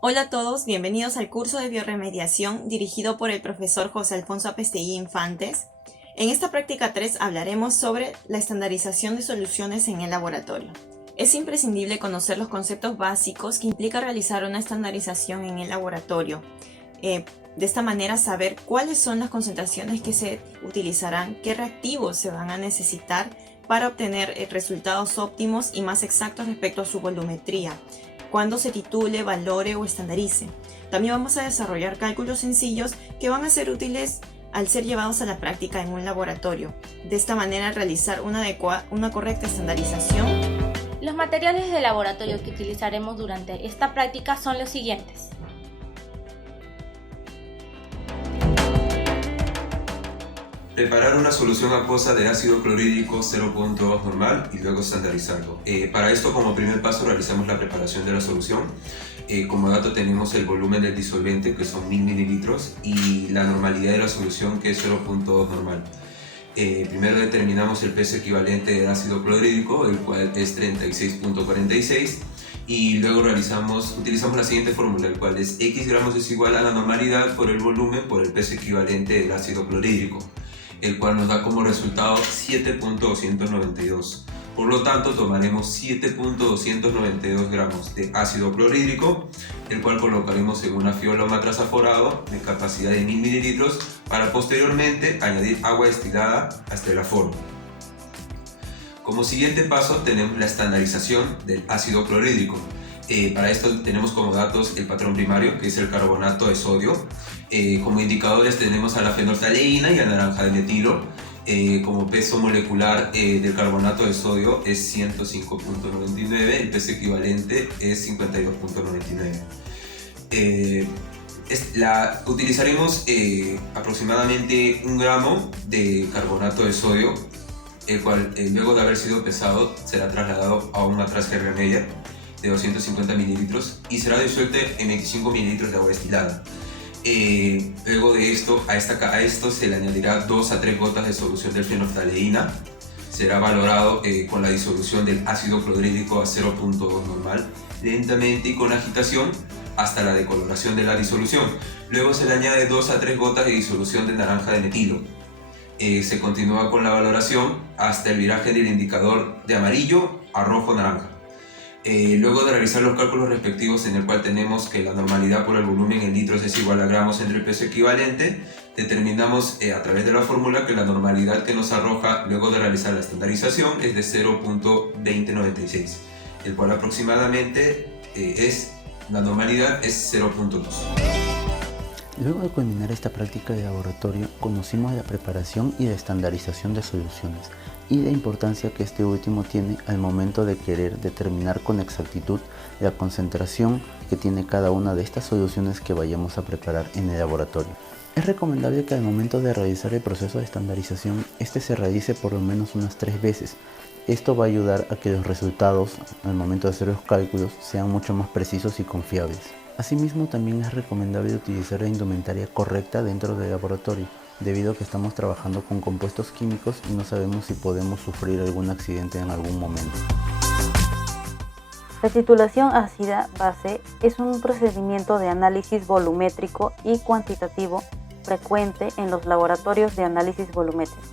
Hola a todos, bienvenidos al curso de bioremediación dirigido por el profesor José Alfonso Apestegui Infantes. En esta práctica 3 hablaremos sobre la estandarización de soluciones en el laboratorio. Es imprescindible conocer los conceptos básicos que implica realizar una estandarización en el laboratorio. De esta manera saber cuáles son las concentraciones que se utilizarán, qué reactivos se van a necesitar para obtener resultados óptimos y más exactos respecto a su volumetría, cuando se titule, valore o estandarice. También vamos a desarrollar cálculos sencillos que van a ser útiles al ser llevados a la práctica en un laboratorio. De esta manera realizar una correcta estandarización. Los materiales de laboratorio que utilizaremos durante esta práctica son los siguientes. Preparar una solución acuosa de ácido clorhídrico 0.2 normal y luego estandarizarlo. Para esto, como primer paso, realizamos la preparación de la solución. Como dato tenemos el volumen del disolvente, que son 1000 mililitros, y la normalidad de la solución, que es 0.2 normal. Primero determinamos el peso equivalente del ácido clorhídrico, el cual es 36.46, y luego utilizamos la siguiente fórmula, el cual es X gramos es igual a la normalidad por el volumen por el peso equivalente del ácido clorhídrico, el cual nos da como resultado 7.292. Por lo tanto, tomaremos 7.292 gramos de ácido clorhídrico, el cual colocaremos en una fiola o matraz aforado de capacidad de 1000 mililitros para posteriormente añadir agua destilada hasta la forma. Como siguiente paso tenemos la estandarización del ácido clorhídrico. Para esto tenemos como datos el patrón primario, que es el carbonato de sodio. Como indicadores tenemos a la fenolftaleína y a naranja de metilo. Como peso molecular del carbonato de sodio es 105.99, el peso equivalente es 52.99. Utilizaremos aproximadamente 1 gramo de carbonato de sodio, el cual luego de haber sido pesado será trasladado a un matraz Henry Meyer de 250 mililitros y será disuelto en 25 mililitros de agua destilada. Luego de esto, a esto se le añadirá 2 a 3 gotas de solución de fenolftaleína. Será valorado con la disolución del ácido clorhídrico a 0.2 normal, lentamente y con agitación hasta la decoloración de la disolución. Luego se le añade 2 a 3 gotas de disolución de naranja de metilo. Se continúa con la valoración hasta el viraje del indicador de amarillo a rojo-naranja. Luego de realizar los cálculos respectivos, en el cual tenemos que la normalidad por el volumen en litros es igual a gramos entre el peso equivalente, determinamos a través de la fórmula que la normalidad que nos arroja luego de realizar la estandarización es de 0.2096, el cual aproximadamente la normalidad es 0.2. Luego de culminar esta práctica de laboratorio, conocimos la preparación y la estandarización de soluciones y la importancia que este último tiene al momento de querer determinar con exactitud la concentración que tiene cada una de estas soluciones que vayamos a preparar en el laboratorio. Es recomendable que al momento de realizar el proceso de estandarización, este se realice por lo menos unas 3 veces. Esto va a ayudar a que los resultados al momento de hacer los cálculos sean mucho más precisos y confiables. Asimismo, también es recomendable utilizar la indumentaria correcta dentro del laboratorio, debido a que estamos trabajando con compuestos químicos y no sabemos si podemos sufrir algún accidente en algún momento. La titulación ácida-base es un procedimiento de análisis volumétrico y cuantitativo frecuente en los laboratorios de análisis volumétrico.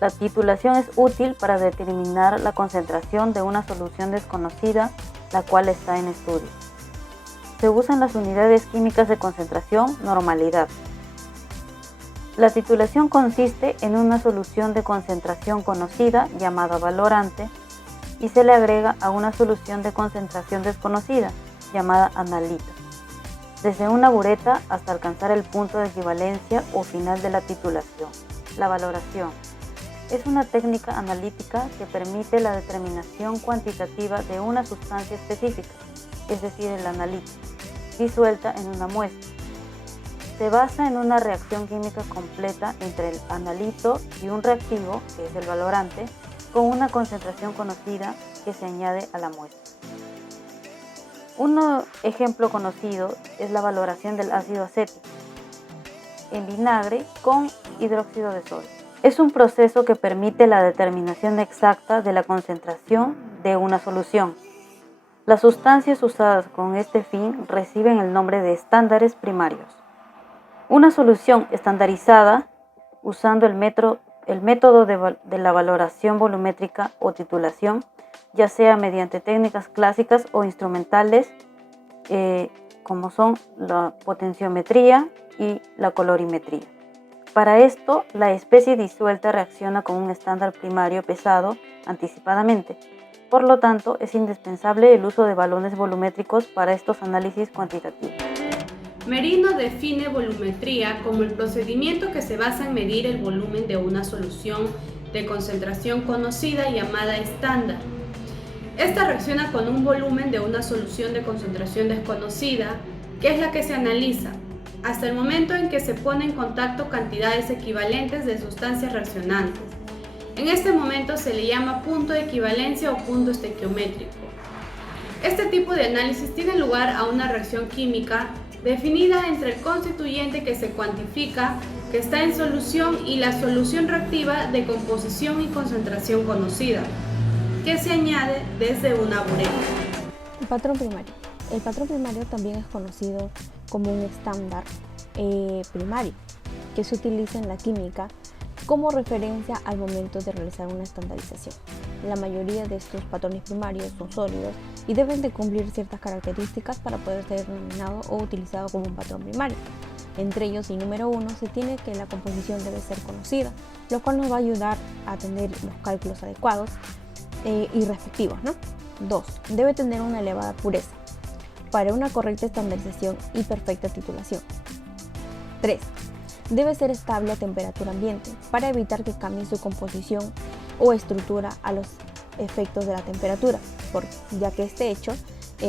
La titulación es útil para determinar la concentración de una solución desconocida, la cual está en estudio. Se usan las unidades químicas de concentración, normalidad. La titulación consiste en una solución de concentración conocida, llamada valorante, y se le agrega a una solución de concentración desconocida, llamada analito, desde una bureta hasta alcanzar el punto de equivalencia o final de la titulación. La valoración es una técnica analítica que permite la determinación cuantitativa de una sustancia específica, es decir, el analito, disuelta en una muestra. Se basa en una reacción química completa entre el analito y un reactivo, que es el valorante, con una concentración conocida que se añade a la muestra. Un ejemplo conocido es la valoración del ácido acético en vinagre con hidróxido de sodio. Es un proceso que permite la determinación exacta de la concentración de una solución. Las sustancias usadas con este fin reciben el nombre de estándares primarios. Una solución estandarizada usando el método de la valoración volumétrica o titulación, ya sea mediante técnicas clásicas o instrumentales, como son la potenciometría y la colorimetría. Para esto, la especie disuelta reacciona con un estándar primario pesado anticipadamente. Por lo tanto, es indispensable el uso de balones volumétricos para estos análisis cuantitativos. Merino define volumetría como el procedimiento que se basa en medir el volumen de una solución de concentración conocida llamada estándar. Esta reacciona con un volumen de una solución de concentración desconocida, que es la que se analiza, hasta el momento en que se pone en contacto cantidades equivalentes de sustancias reaccionantes. En este momento se le llama punto de equivalencia o punto estequiométrico. Este tipo de análisis tiene lugar a una reacción química definida entre el constituyente que se cuantifica, que está en solución, y la solución reactiva de composición y concentración conocida, que se añade desde una bureta. El patrón primario. El patrón primario también es conocido como un estándar primario, que se utiliza en la química como referencia al momento de realizar una estandarización. La mayoría de estos patrones primarios son sólidos y deben de cumplir ciertas características para poder ser denominado o utilizado como un patrón primario. Entre ellos, y número 1, se tiene que la composición debe ser conocida, lo cual nos va a ayudar a tener los cálculos adecuados y respectivos, ¿no? 2. Debe tener una elevada pureza para una correcta estandarización y perfecta titulación. 3. Debe ser estable a temperatura ambiente para evitar que cambie su composición o estructura a los efectos de la temperatura, ya que este hecho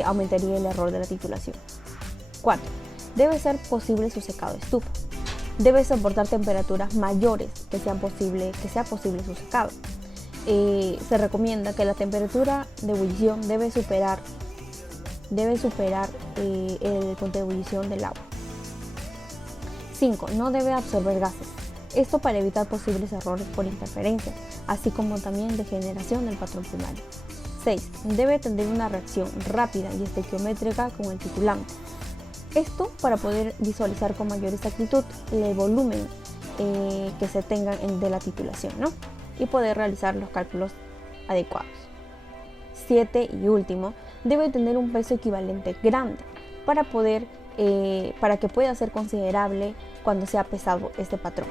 aumentaría el error de la titulación. 4. Debe ser posible su secado de estufa. Debe soportar temperaturas mayores que sea posible su secado. Se recomienda que la temperatura de ebullición debe superar el punto de ebullición del agua. 5. No debe absorber gases. Esto para evitar posibles errores por interferencia, así como también degeneración del patrón primario. 6. Debe tener una reacción rápida y estequiométrica con el titulante. Esto para poder visualizar con mayor exactitud el volumen que se tenga de la titulación, ¿no? Y poder realizar los cálculos adecuados. 7. Y último, debe tener un peso equivalente grande para que pueda ser considerable cuando sea pesado este patrón.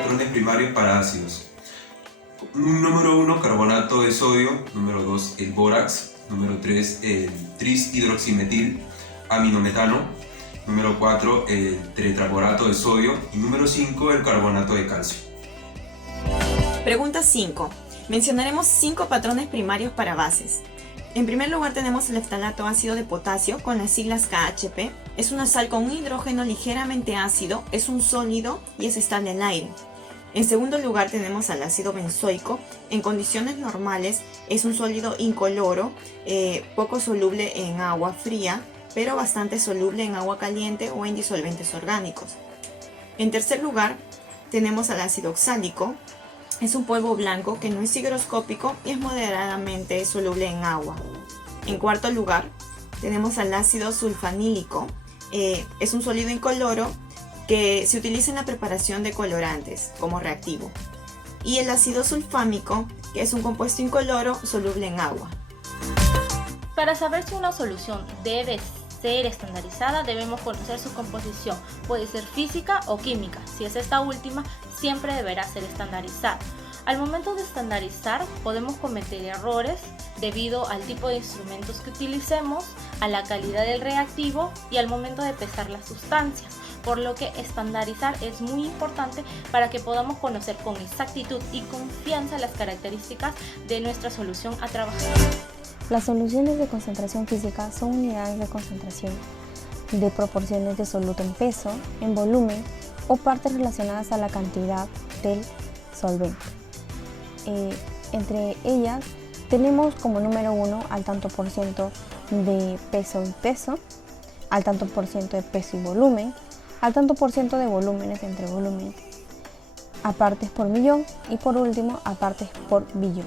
Patrones primarios para ácidos. Número 1, carbonato de sodio. Número 2, el bórax. Número 3, el trishidroximetil aminometano. Número 4, el tetraborato de sodio. Y número 5, el carbonato de calcio. Pregunta 5. Mencionaremos 5 patrones primarios para bases. En primer lugar tenemos el eftalato ácido de potasio con las siglas KHP. Es una sal con un hidrógeno ligeramente ácido, es un sólido y es estable al aire. En segundo lugar tenemos al ácido benzoico. En condiciones normales es un sólido incoloro, poco soluble en agua fría, pero bastante soluble en agua caliente o en disolventes orgánicos. En tercer lugar tenemos al ácido oxálico. Es un polvo blanco que no es higroscópico y es moderadamente soluble en agua. En cuarto lugar tenemos al ácido sulfanílico. Es un sólido incoloro que se utiliza en la preparación de colorantes como reactivo. Y el ácido sulfámico, que es un compuesto incoloro soluble en agua. Para saber si una solución debe ser estandarizada, debemos conocer su composición. Puede ser física o química. Si es esta última, siempre deberá ser estandarizada. Al momento de estandarizar, podemos cometer errores debido al tipo de instrumentos que utilicemos, a la calidad del reactivo y al momento de pesar las sustancias, por lo que estandarizar es muy importante para que podamos conocer con exactitud y confianza las características de nuestra solución a trabajar. Las soluciones de concentración física son unidades de concentración de proporciones de soluto en peso, en volumen o partes relacionadas a la cantidad del solvente. Entre ellas tenemos como número 1 al tanto por ciento de peso y peso, al tanto por ciento de peso y volumen, al tanto por ciento de volúmenes entre volúmenes, a partes por millón y por último a partes por billón.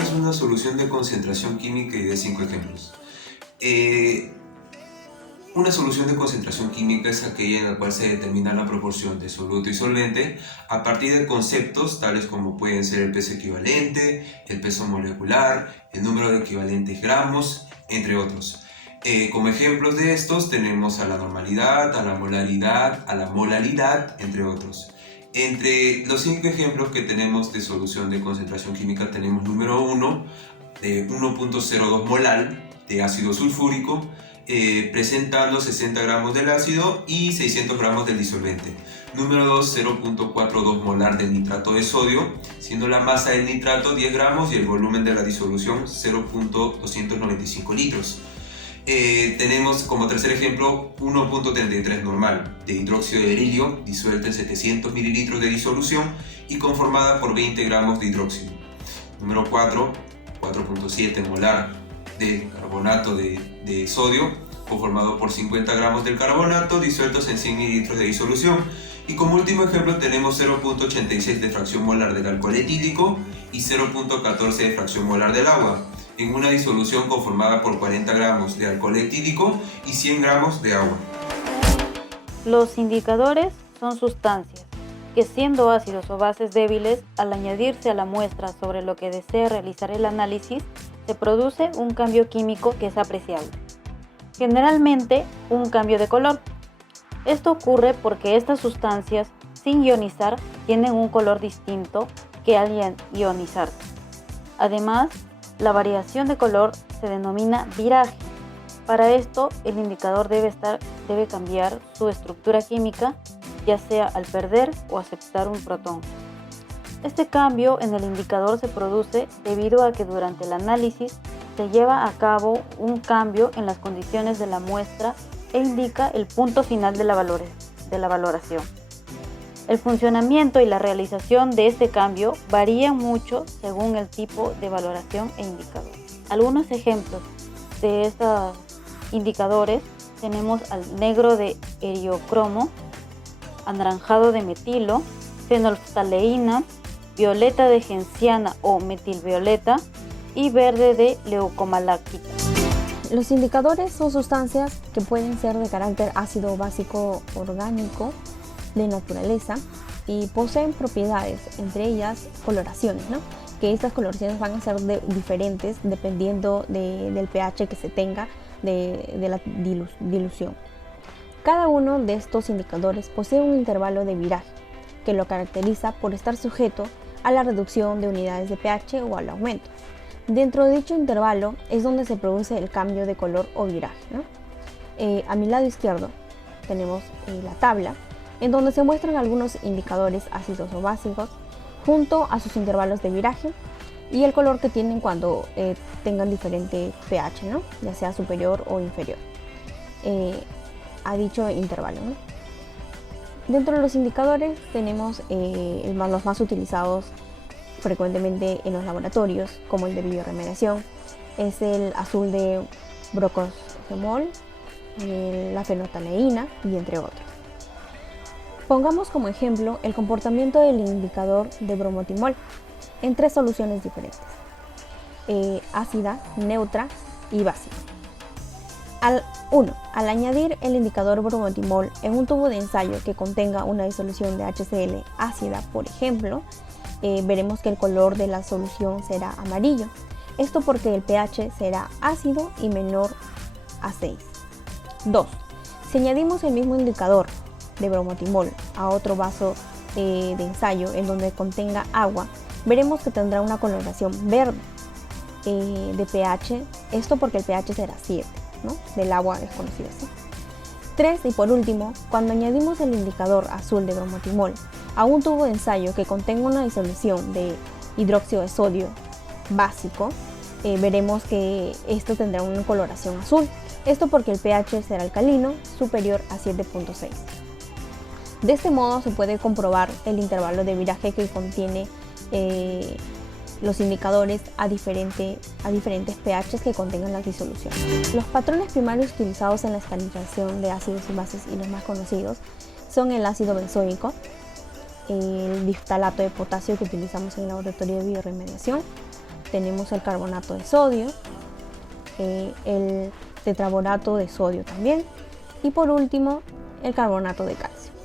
Es una solución de concentración química y de 5 ejemplos. Una solución de concentración química es aquella en la cual se determina la proporción de soluto y solvente a partir de conceptos tales como pueden ser el peso equivalente, el peso molecular, el número de equivalentes gramos, entre otros. Como ejemplos de estos tenemos a la normalidad, a la molaridad, a la molaridad, entre otros. Entre los 5 ejemplos que tenemos de solución de concentración química tenemos número 1 de 1.02 molar de ácido sulfúrico, presentando 60 gramos del ácido y 600 gramos del disolvente. Número 2, 0.42 molar de nitrato de sodio, siendo la masa del nitrato 10 gramos y el volumen de la disolución 0.295 litros. Tenemos como tercer ejemplo 1.33 normal de hidróxido de berilio disuelto en 700 mililitros de disolución y conformada por 20 gramos de hidróxido. Número 4, 4.7 molar de carbonato de sodio conformado por 50 gramos del carbonato disueltos en 100 mililitros de disolución. Y como último ejemplo tenemos 0.86 de fracción molar del alcohol etílico y 0.14 de fracción molar del agua en una disolución conformada por 40 gramos de alcohol etílico y 100 gramos de agua. Los indicadores son sustancias que, siendo ácidos o bases débiles, al añadirse a la muestra sobre lo que desea realizar el análisis, se produce un cambio químico que es apreciable. Generalmente, un cambio de color. Esto ocurre porque estas sustancias, sin ionizar, tienen un color distinto que al ionizarse. Además, la variación de color se denomina viraje. Para esto, el indicador debe cambiar su estructura química, ya sea al perder o aceptar un protón. Este cambio en el indicador se produce debido a que durante el análisis se lleva a cabo un cambio en las condiciones de la muestra e indica el punto final de la valoración. El funcionamiento y la realización de este cambio varían mucho según el tipo de valoración e indicador. Algunos ejemplos de estos indicadores tenemos al negro de eriocromo, anaranjado de metilo, fenolftaleína, violeta de genciana o metilvioleta y verde de leucomaláctica. Los indicadores son sustancias que pueden ser de carácter ácido básico orgánico de naturaleza y poseen propiedades, entre ellas coloraciones, ¿no? Que estas coloraciones van a ser diferentes dependiendo del pH que se tenga de la dilución. Cada uno de estos indicadores posee un intervalo de viraje que lo caracteriza por estar sujeto a la reducción de unidades de pH o al aumento. Dentro de dicho intervalo es donde se produce el cambio de color o viraje, ¿no? A mi lado izquierdo tenemos la tabla en donde se muestran algunos indicadores ácidos o básicos junto a sus intervalos de viraje y el color que tienen cuando tengan diferente pH, ¿no? Ya sea superior o inferior a dicho intervalo, ¿no? Dentro de los indicadores tenemos los más utilizados frecuentemente en los laboratorios, como el de bioremediación, es el azul de brocosemol, la fenolftaleína y entre otros. Pongamos como ejemplo el comportamiento del indicador de bromotimol en 3 soluciones diferentes, ácida, neutra y básica. Al añadir el indicador bromotimol en un tubo de ensayo que contenga una disolución de HCl ácida, por ejemplo, veremos que el color de la solución será amarillo. Esto porque el pH será ácido y menor a 6. 2. Si añadimos el mismo indicador de bromotimol a otro vaso de ensayo en donde contenga agua, veremos que tendrá una coloración verde de pH. Esto porque el pH será 7, ¿no? Del agua es conocido así. 3. Y por último, cuando añadimos el indicador azul de bromotimol a un tubo de ensayo que contenga una disolución de hidróxido de sodio básico, veremos que esto tendrá una coloración azul. Esto porque el pH será alcalino superior a 7.6. De este modo se puede comprobar el intervalo de viraje que contiene los indicadores a diferentes pHs que contengan las disoluciones. Los patrones primarios utilizados en la estandarización de ácidos y bases y los más conocidos son el ácido benzoico, el diftalato de potasio que utilizamos en el laboratorio de bioremediación, tenemos el carbonato de sodio, el tetraborato de sodio también. Y por último, el carbonato de calcio.